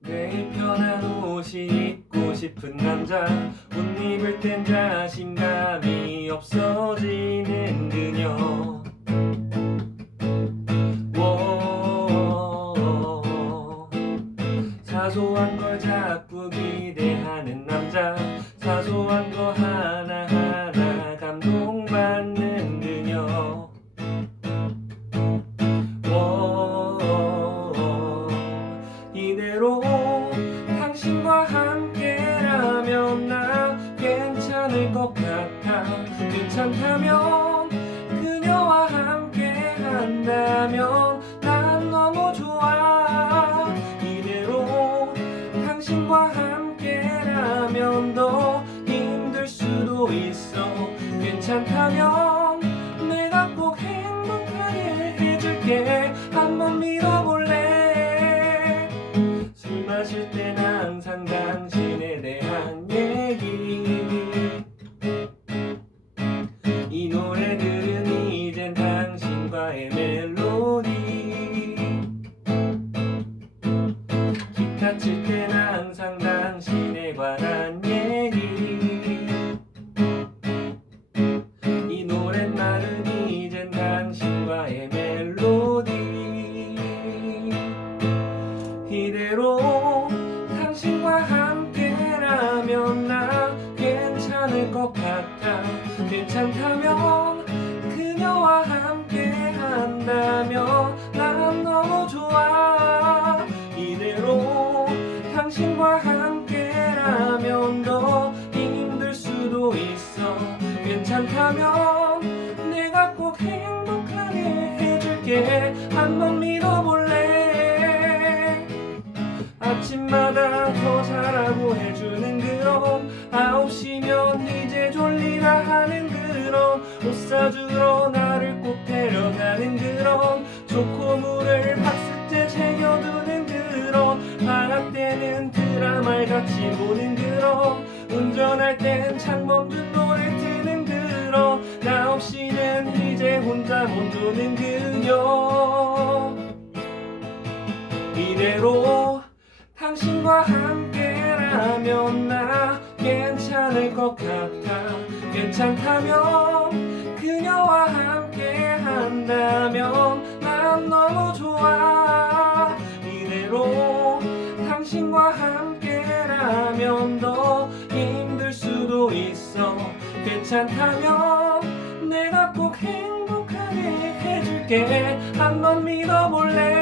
매일 편한 옷이 입고 싶은 남자 옷 입을 땐 자신감이 없어지는 그녀. 워. 사소한 걸 당신과 함께라면 나 괜찮을 것 같아. 괜찮다면 그녀와 함께 한다면 난 너무 좋아. 이대로 당신과 함께라면 더 힘들 수도 있어. 괜찮다면 이 노래들은 이젠 당신과의 멜로디. 기타 칠 땐 항상 당신에 관한 얘기. 이 노랫말은 이젠 당신과의 멜로디. 이대로 당신과 함께라면 나 괜찮을 것 같아 괜찮다면 그녀와 함께 한다면 난 너무 좋아. 이대로 당신과 함께라면 더 힘들 수도 있어. 괜찮다면 내가 꼭 행복하게 해줄게. 한번 믿어볼래? 아침마다 방학 때는 드라마를 같이 보는 그런 운전할 땐 창범준 노래 트는 그런 나 없이는 이제 혼자 못 노는 그녀. 이대로 당신과 함께라면 나 괜찮을 것 같아. 괜찮다면 그녀와 함께 한다면 난 너무 좋아 당신과 함께라면 더 힘들 수도 있어. 괜찮다면 내가 꼭 행복하게 해줄게. 한번 믿어볼래